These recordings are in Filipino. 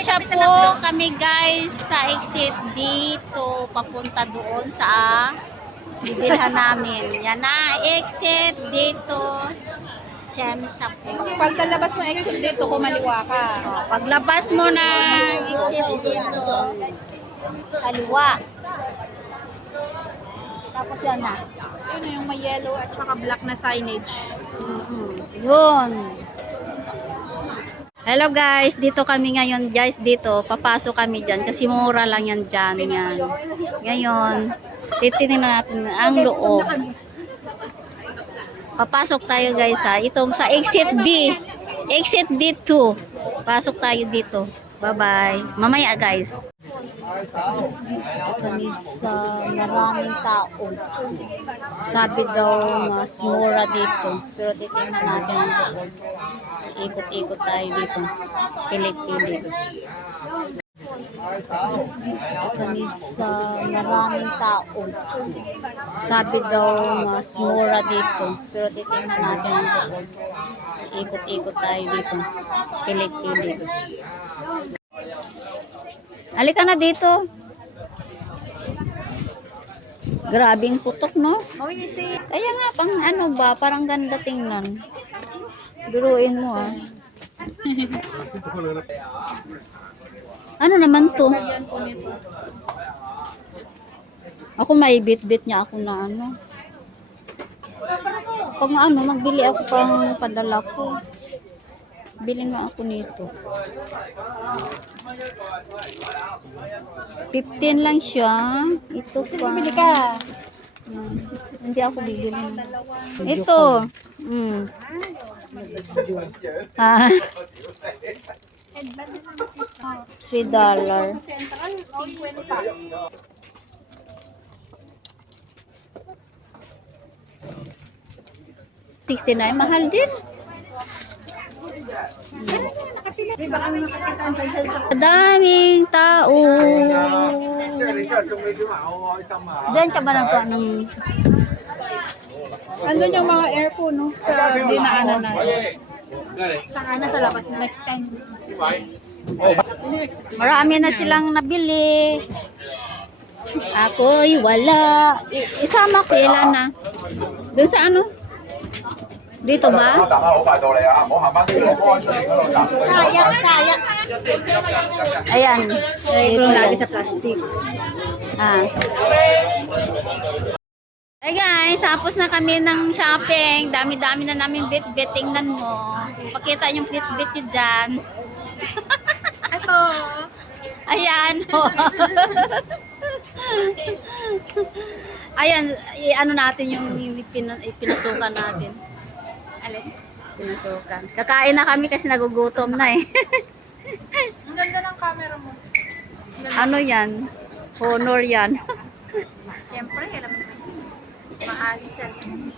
Shop po kami guys sa exit dito papunta doon sa bibilhan namin. Yan na, exit dito. Shop po. Pag lalabas mo exit dito, kumaliwa ka. O, Paglabas mo na exit dito, kaliwa. Tapos yan na. Yun yung may yellow at saka black na signage. Mhm. Yun. Hello guys, dito kami ngayon guys dito, papasok kami dyan kasi mura lang yan dyan. Yan. Ngayon, titingnan natin ang loob. Papasok tayo guys ha. Ito sa exit D. Exit D2. Pasok tayo dito. Bye-bye. Mamaya guys. Tapos dito kami sa maraming tao. Sabi daw mas mura dito. Pero titingnan natin ang loob. Ikot-ikot tayo dito. Pilig-pilig. Tapos dito kami sa maraming tao. Sabi daw mas mura dito. Pero titingnan natin. Ikot-ikot tayo dito. Pilig-pilig. Halika na dito. Grabing putok, no? Kaya nga, pang ano ba, parang ganda tingnan. Duruin mo, ah. ano naman to? Ako may bit-bit niya ako na ano. Pag ano, magbili ako pang padala ko. Bili nga ako nito. 15 lang siya. Ito pa. Bili ka. Hindi ako bibili. Ito. Mm. Ah. 3 dollar. 50. 69 mahal din. Daming tao. Diyan ka ba ng ng Andun yung mga airpo, no? Sa dinaanan natin. Saka na sa labas na next time. Marami na silang nabili. Ako'y wala. Isama ko ilan na. Doon sa ano? Dito ba? Kaya, kaya. Lagi sa plastic. Ah. Guys, tapos na kami ng shopping. Dami-dami na namin bit-bit. Tingnan mo. Pakita yung bit-bit yun dyan. Ito. Ayan. Oh. Ayan, ano natin yung ipinasukan natin. Alin? Pinasukan. Kakain na kami kasi nagugutom na eh. Ang ganda ng camera mo. ano yan? Honor yan. Siyempre, alam mo. Maali cellphone.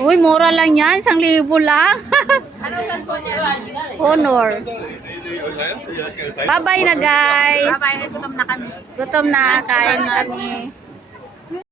Uy, mura lang yan. Isang libo lang. Ano cellphone niya? Honor. Bye-bye na guys. Bye-bye, gutom na kami. Gutom na. Kain kami.